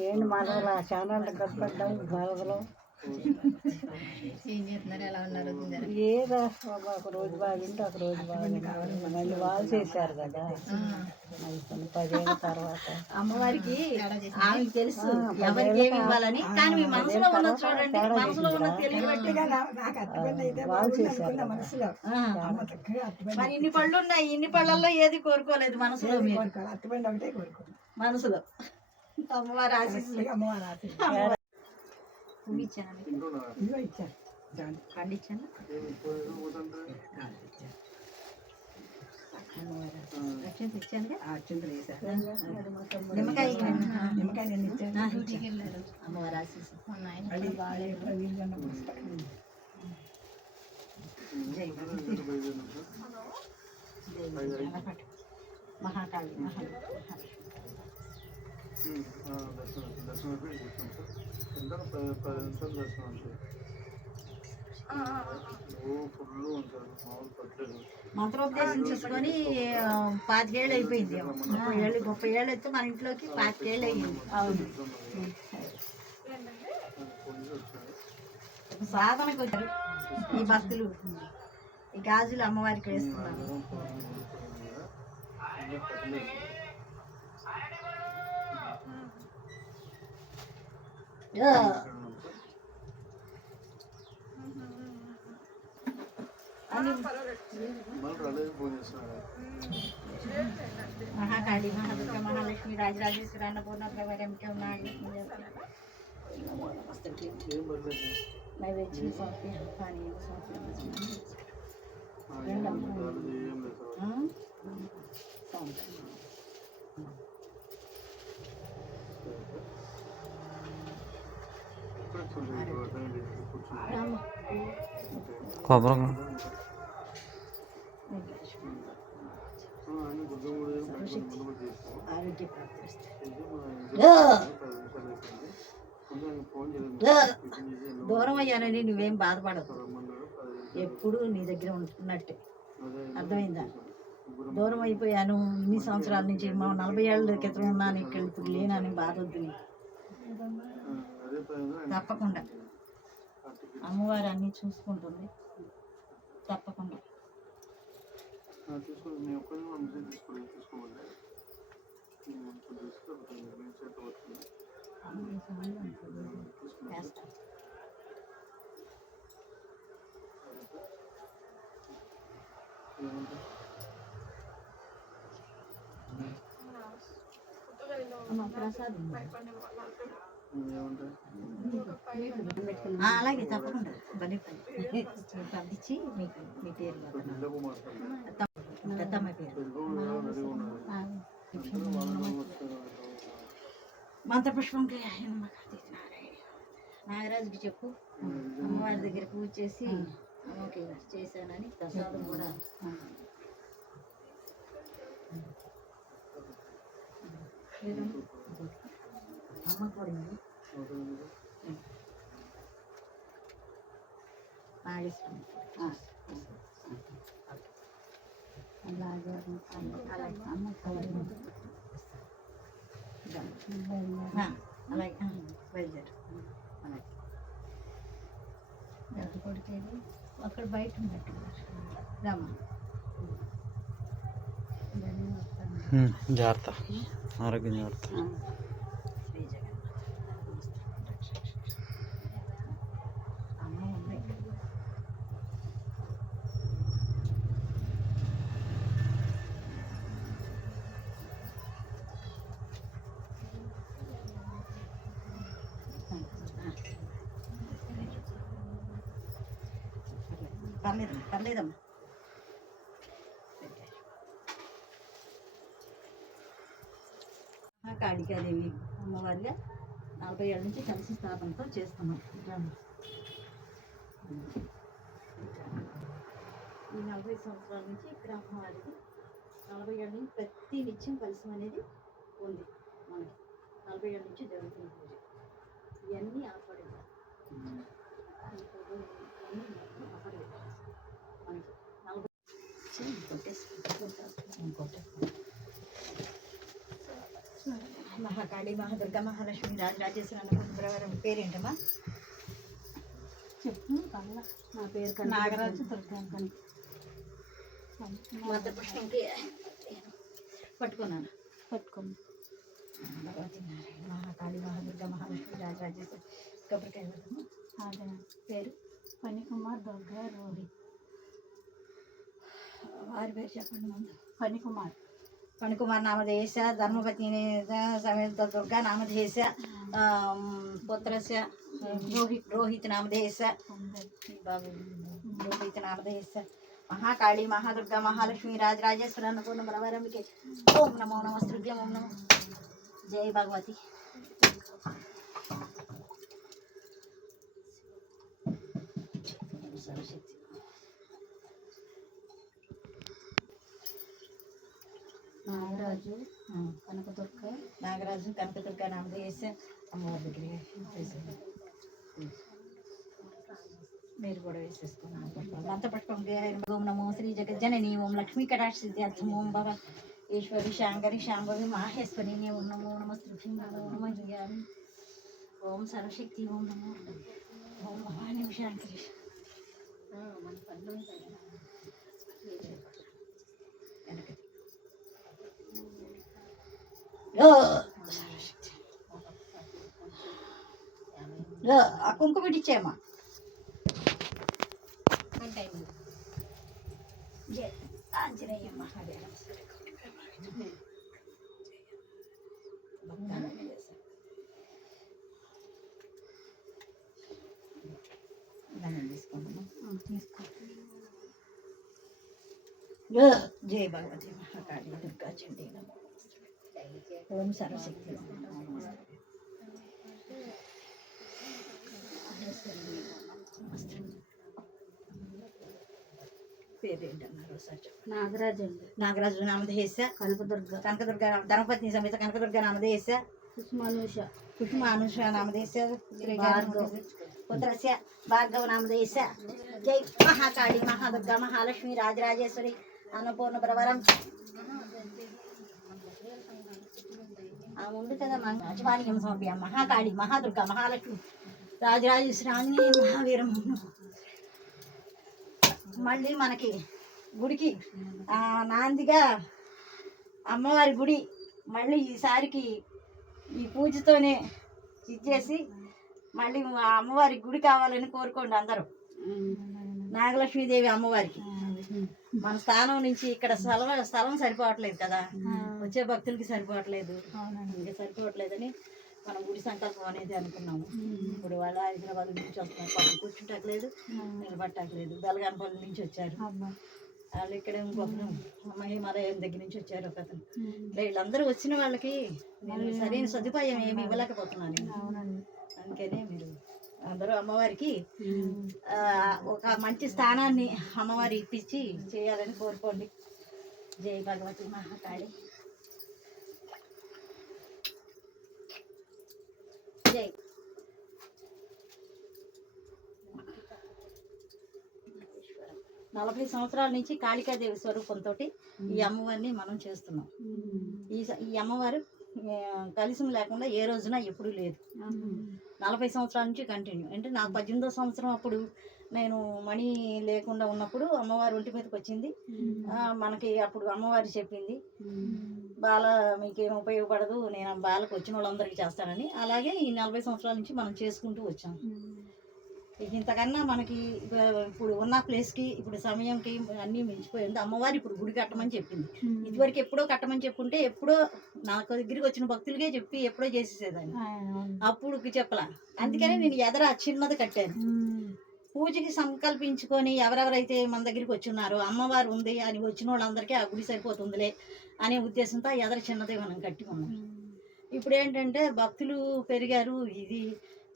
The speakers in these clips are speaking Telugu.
ఏంటి మనలో చాలా కట్టడం బాధలు ఏం చేస్తున్నారు ఎలా ఉన్నారు అందరూ? ఏదో ఒక రోజు బాగుంటే ఒక రోజు బాగుంది మళ్ళీ వాళ్ళు చేశారు కదా. పదేళ్ళ తర్వాత. అమ్మవారికి ఆమెకి తెలుసు ఎవరికి ఏమి ఇవ్వాలని. కానీ మీ మనసులో ఉన్న చూడండి మనసులో ఉన్న వాళ్ళు చేశారు. మరి ఇన్ని పళ్ళు ఉన్నాయి ఇన్ని పళ్ళల్లో ఏది కోరుకోలేదు మనసులో మీరు? మనసులో. అమ్మవారి ఆశీస్సులు. పువ్వు ఇచ్చాను. ఇచ్చానుగా నిమ్మకాయ బాగాలేదు. జై మహాకాళి మహాకాళి మంత్రోపదేశం తీసుకొని ఆ, పాతికేళ్ళు అయిపోయింది ఏళ్ళు ముప్పై ఏళ్ళు అయితే మన ఇంట్లోకి పాతికేళ్ళు అయ్యింది అవును సాధనకు వచ్చారు ఈ భక్తులు. ఈ గాజులు అమ్మవారికి వేస్తున్నారు. యా. అని మహాకాళి మహాదుర్గ మహాలక్ష్మి రాజరాజేశ్వరి అన్నపూర్ణ ప్రభావంకే ఉన్నాయి నైవేద్యం స్వామి పానీయం స్వామి కొబ్బరి ఆరోగ్య దూరం అయ్యానని నువ్వేం బాధపడదు ఎప్పుడు నీ దగ్గర ఉంటున్నట్టే. అర్థమైందా? దూరం అయిపోయాను ఇన్ని సంవత్సరాల నుంచి మా నలభై ఏళ్ళ క్రితం ఉన్నాను. ఇక్కడ ఇప్పుడు లేనని బాధ వద్దు తప్పకుండా. అమ్మవారు అన్ని చూసుకుంటుంది. తప్పకుండా. ప్రసాదం అలాగే తప్పకుండా. భలే పని. పంపించి మీకు మీ పేరు పెడతాను. పిల్లకు మాట్లాడండి పెద్దమ్మ పేరు. రెడీ ఉన్నారు ఆ, వాళ్ళు మంత్రపుష్పం నాగరాజుకి చెప్పు. అమ్మవారి దగ్గర పూజ చేసి ఓకే చేశానని ప్రసాదం కూడా. అమ్మ కూడా ఉంది. నాగేశ్వరం ఆ, అలాగే అలాగే అమ్మ అలాగే బయలుదేరు. అలాగే. కొడుకేది అక్కడ బయట ఉన్నట్టు రామా. జాగ్రత్త. ఆరోగ్యం జాగ్రత్త శ్రీ జగన్నాథ అమ్మ ఉంది పర్లేదు పర్లేదమ్మా. కాళికాదేవి అమ్మవారిగా నలభై ఏళ్ళ నుంచి కలిసి స్థాపనతో చేస్తున్నాం. ఈ నలభై సంవత్సరాల నుంచి ఇక్కడ నలభై ఏళ్ళ నుంచి ప్రతి నిత్యం కలిసి అనేది ఉంది మనకి. నలభై ఏళ్ళ నుంచి జరుగుతుంది పూజ. ఇవన్నీ ఆపడేది ఈ పూజలు ఇవన్నీ ఆపడేది మనకి కొట్టేసి మహాకాళి మహాదుర్గ మహాలక్ష్మి రాజరాజేశ్వరి అన్నపూర్ణవరం పేరేంటమ్మా? చెప్పు నా పేరు నాగరాజు దుర్గా కనక మధ్య పుష్పంకి పట్టుకున్నాను. పట్టుకోండి భగవతి నారాయణ మహాకాళి మహాదుర్గ మహాలక్ష్మి రాజరాజేశ్వరి అదే పేరు పనికుమార్ దుర్గా రోహిత్ వారి పేరు చెప్పండి ముందు పనికుమార్ పణికుమార్ నామధేయస ధర్మపతి సమేత దుర్గా నామధేయస పుత్రస్య రోహిత్ రోహిత్ నామధేయస బాబు రోహిత్ నామధేయస మహాకాళి మహాదుర్గా మహాలక్ష్మి రాజరాజేశ్వర అన్నపూర్ణ బలవరంకి ఓం నమో నమస్తృభ్యం ఓం నమో జై భగవతి నాగరాజు ఆ. కనకదుర్గ నాగరాజు కనకదుర్గ నామధేయస అమ్మవారి దగ్గర వేసేయండి. మీరు కూడా వేసేసుకున్నాను అంత పట్టుకోండి ఓం నమో శ్రీ జగజ్జనని ఓం లక్ష్మీ కటాక్ష సిద్ధార్థం ఓం భవ ఈశ్వరి శాంకరి శాంభవి మాహేశ్వరి ఓం నమో నమ శ్రీ నమో నమ హియామి ఓం సర్వశక్తి ఓం నమో ఓం భవాని శాంకరి మన పనులు కుంకుమ ఇచ్చేయమ్మా జై ఆంజనేయ మహాదేవ జై భగవతి మహాకాళి దుర్గా చండీ నమో ఓం సర్వశక్తి నమో నమస్తే. పేరేంటన్నారు ఒకసారి చెప్పండి. నాగరాజు అండి నాగరాజు నామధేయస కనకదుర్గ కనకదుర్గ ధర్మపత్ని సమేత కనకదుర్గ నామధేయస సుష్మానుష కుసుమ అనుష నామధేయస భార్గవ్. పుత్రస్య భార్గవ నామధేయస జై మహాకాళి మహాదుర్గా మహాలక్ష్మి రాజరాజేశ్వరి అన్నపూర్ణ ప్రవరం ఆ ఉంది కదా మంచమానియం సమర్పయ మహాకాళి మహాదుర్గా మహాలక్ష్మి రాజరాజేశ్వరి ఆంజనేయ మహావీరం మళ్ళీ మనకి గుడికి నాందిగా అమ్మవారి గుడి మళ్ళీ ఈసారికి ఈ పూజతోనే ఇచ్చేసి మళ్ళీ అమ్మవారి గుడి కావాలని కోరుకోండి అందరూ. నాగలక్ష్మీదేవి అమ్మవారికి. మన స్థానం నుంచి ఇక్కడ స్థలం స్థలం సరిపోవట్లేదు కదా. వచ్చే భక్తులకి సరిపోవట్లేదు. ఇంకా సరిపోవట్లేదని మనం గుడి సంకల్పం అనేది అనుకున్నాము. ఇప్పుడు వాళ్ళు హైదరాబాద్ నుంచి వస్తున్నారు. పక్కన కూర్చుంటట్లేదు నిలబట్టట్లేదు. బెలగానపల్లి నుంచి వచ్చారు. వాళ్ళు ఇక్కడ ఇంకొకరు హిమాలయం దగ్గర నుంచి వచ్చారు ఒక అతను. ఇట్లా వీళ్ళందరూ వచ్చిన వాళ్ళకి నేను సరైన సదుపాయం ఏమి ఇవ్వలేకపోతున్నాను అందుకనే మీరు అందరూ అమ్మవారికి ఒక మంచి స్థానాన్ని అమ్మవారి ఇప్పించి చేయాలని కోరుకోండి. జై భగవతి మహాకాళి. జై నలభై సంవత్సరాల నుంచి కాళికాదేవి స్వరూపంతో ఈ అమ్మవారిని మనం చేస్తున్నాం. ఈ ఈ అమ్మవారు కలిసం లేకుండా ఏ రోజున ఎప్పుడూ లేదు. నలభై సంవత్సరాల నుంచి కంటిన్యూ. అంటే నాకు పద్దెనిమిదో సంవత్సరం అప్పుడు నేను మణి లేకుండా ఉన్నప్పుడు అమ్మవారి ఒంటి మీదకి వచ్చింది. మనకి అప్పుడు అమ్మవారు చెప్పింది. బాల మీకేం ఉపయోగపడదు నేను బాలకు వచ్చిన వాళ్ళందరికీ చేస్తానని. అలాగే ఈ నలభై సంవత్సరాల నుంచి మనం చేసుకుంటూ వచ్చాం. ఇంతకన్నా మనకి ఇప్పుడు ఉన్న ప్లేస్కి ఇప్పుడు సమయంకి అన్నీ మించిపోయింది. అమ్మవారు ఇప్పుడు గుడి కట్టమని చెప్పింది. ఇదివరకు ఎప్పుడో కట్టమని చెప్పుంటే ఎప్పుడో నాకు దగ్గరికి వచ్చిన భక్తులకే చెప్పి ఎప్పుడో చేసేసేదాన్ని. అప్పుడు చెప్పలా. అందుకని నేను ఎదర చిన్నది కట్టాను. పూజకి సంకల్పించుకొని ఎవరెవరైతే మన దగ్గరికి వచ్చి ఉన్నారో అమ్మవారు ఉంది అని వచ్చిన వాళ్ళందరికీ ఆ గుడి సరిపోతుందిలే అనే ఉద్దేశంతో ఎదర చిన్నదే మనం కట్టి ఉన్నాం. ఇప్పుడు ఏంటంటే భక్తులు పెరిగారు ఇది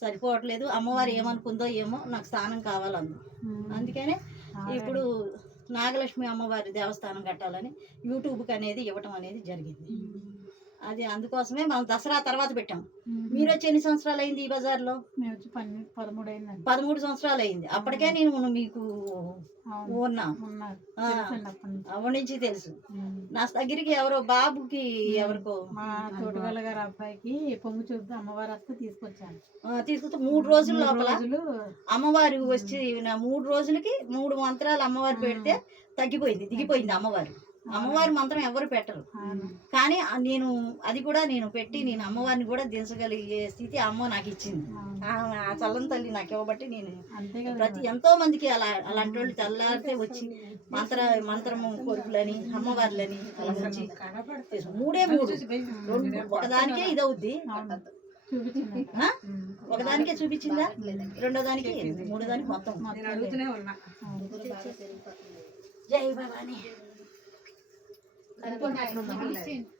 సరిపోవట్లేదు అమ్మవారు ఏమనుకుందో ఏమో నాకు స్థానం కావాలందు. అందుకనే ఇప్పుడు నాగలక్ష్మి అమ్మవారి దేవస్థానం కట్టాలని యూట్యూబ్కి అనేది ఇవ్వటం అనేది జరిగింది. అది అందుకోసమే మనం దసరా తర్వాత పెట్టాం. మీరు వచ్చి ఎన్ని సంవత్సరాలు అయింది ఈ బజార్లో? పన్నెండు పదమూడు సంవత్సరాలు అయింది. అప్పటికే నేను మీకు ఉన్నా. అప్పటి నుంచి. తెలుసు. నా దగ్గరికి ఎవరో బాబుకి ఎవరికో? మా గారి అబ్బాయికి పొంగు చూపుతూ అమ్మవారు వస్తే తీసుకొచ్చాను. తీసుకొస్తే మూడు రోజుల లోపల అమ్మవారు వచ్చి నా మూడు రోజులకి మూడు మంత్రాలు అమ్మవారు పెడితే తగ్గిపోయింది దిగిపోయింది అమ్మవారు. అమ్మవారి మంత్రం ఎవరు పెట్టరు. కానీ నేను అది కూడా నేను పెట్టి నేను అమ్మవారిని కూడా దించగలిగే స్థితి అమ్మ నాకు ఇచ్చింది. ఆ- చల్లని తల్లి నాకు ఇవ్వబట్టి నేను ప్రతి ఎంతో మందికి అలా అలాంటి వాళ్ళు తెల్లారితే వచ్చి మంత్ర మంత్రము కొరుకులని అమ్మవార్లని అలా వచ్చి మూడే మూడు. ఒకదానికే ఇదవుద్ది? ఒకదానికే చూపించిందా? రెండో దానికి మూడో దానికి మొత్తం. జై భవాని. సరిపోయింది.